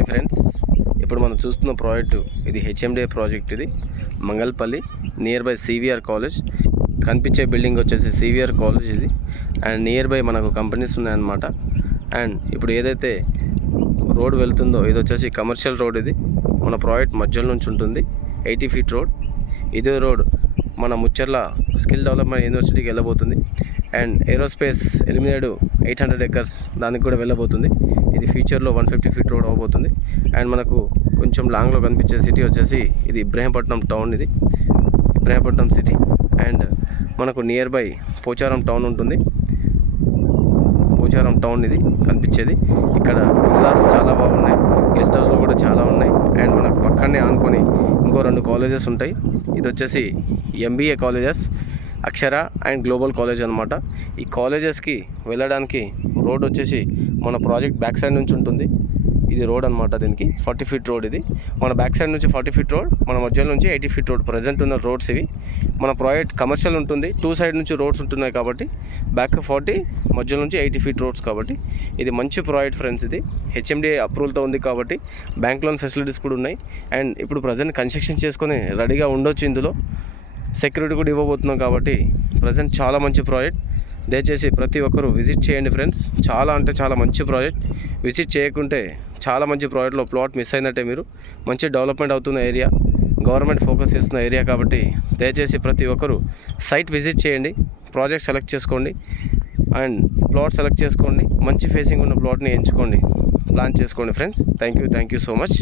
Hi friends, ఇప్పుడు మనం చూస్తున్న ప్రాజెక్టు ఇది హెచ్ఎండిఏ ప్రాజెక్ట్. ఇది Mangalpalli near by CVR college. కనిపించే బిల్డింగ్ వచ్చేసి సివిఆర్ కాలేజ్ ఇది. అండ్ నియర్ బై మనకు కంపెనీస్ ఉన్నాయన్నమాట. అండ్ ఇప్పుడు ఏదైతే రోడ్ వెళ్తుందో ఇది వచ్చేసి కమర్షియల్ రోడ్. ఇది మన ప్రాజెక్ట్ మధ్యలో నుంచి ఉంటుంది. 80 feet రోడ్. ఇదే రోడ్ మన ముచ్చర్ల స్కిల్ డెవలప్మెంట్ యూనివర్సిటీకి వెళ్ళబోతుంది. అండ్ ఏరోస్పేస్ ఎలిమినేడ్ 800 acres దానికి కూడా వెళ్ళబోతుంది. ఇది ఫ్యూచర్లో 150 feet రోడ్ అవబోతుంది. అండ్ మనకు కొంచెం లాంగ్లో కనిపించే సిటీ వచ్చేసి ఇది ఇబ్రహీంపట్నం టౌన్. ఇది ఇబ్రహీంపట్నం సిటీ. అండ్ మనకు నియర్ బై పోచారం టౌన్ ఉంటుంది. పోచారం టౌన్ ఇది కనిపించేది. ఇక్కడ విల్లాస్ చాలా బాగున్నాయి, గెస్ట్ హౌస్లు కూడా చాలా ఉన్నాయి. అండ్ మనకు పక్కనే ఆనుకొని ఇంకో 2 కాలేజెస్ ఉంటాయి. ఇది వచ్చేసి MBA colleges, Akshara and global college అనమాట. ఈ కాలేజెస్కి వెళ్ళడానికి రోడ్ వచ్చేసి మన ప్రాజెక్ట్ బ్యాక్ సైడ్ నుంచి ఉంటుంది. ఇది రోడ్ అనమాట. దీనికి 40 feet రోడ్. ఇది మన బ్యాక్ సైడ్ నుంచి 40 feet రోడ్, మన మధ్యలో నుంచి 80 feet రోడ్. ప్రజెంట్ ఉన్న రోడ్స్ ఇవి. మన ప్రాజెక్ట్ కమర్షియల్ ఉంటుంది. 2 side నుంచి రోడ్స్ ఉంటున్నాయి కాబట్టి బ్యాక్ 40, మధ్యలో నుంచి 80 feet రోడ్స్. కాబట్టి ఇది మంచి ప్రాజెక్ట్ ఫ్రెండ్స్. ఇది హెచ్ఎండిఏ అప్రూవల్తో ఉంది కాబట్టి బ్యాంక్ లోన్ ఫెసిలిటీస్ కూడా ఉన్నాయి. అండ్ ఇప్పుడు ప్రజెంట్ కన్స్ట్రక్షన్ చేసుకొని రెడీగా ఉండొచ్చు. ఇందులో సెక్యూరిటీ కూడా ఇవ్వబోతున్నాం కాబట్టి ప్రజెంట్ చాలా మంచి ప్రాజెక్ట్. దయచేసి ప్రతి ఒక్కరూ విజిట్ చేయండి ఫ్రెండ్స్. చాలా అంటే చాలా మంచి ప్రాజెక్ట్. విజిట్ చేయకుంటే చాలా మంచి ప్రాజెక్ట్లో ప్లాట్ మిస్ అయినట్టే. మీరు మంచి డెవలప్మెంట్ అవుతున్న ఏరియా, గవర్నమెంట్ ఫోకస్ చేస్తున్న ఏరియా కాబట్టి దయచేసి ప్రతి ఒక్కరూ సైట్ విజిట్ చేయండి, ప్రాజెక్ట్ సెలెక్ట్ చేసుకోండి అండ్ ప్లాట్ సెలెక్ట్ చేసుకోండి. మంచి ఫేసింగ్ ఉన్న ప్లాట్ని ఎంచుకోండి, ప్లాన్ చేసుకోండి friends. Thank you so much.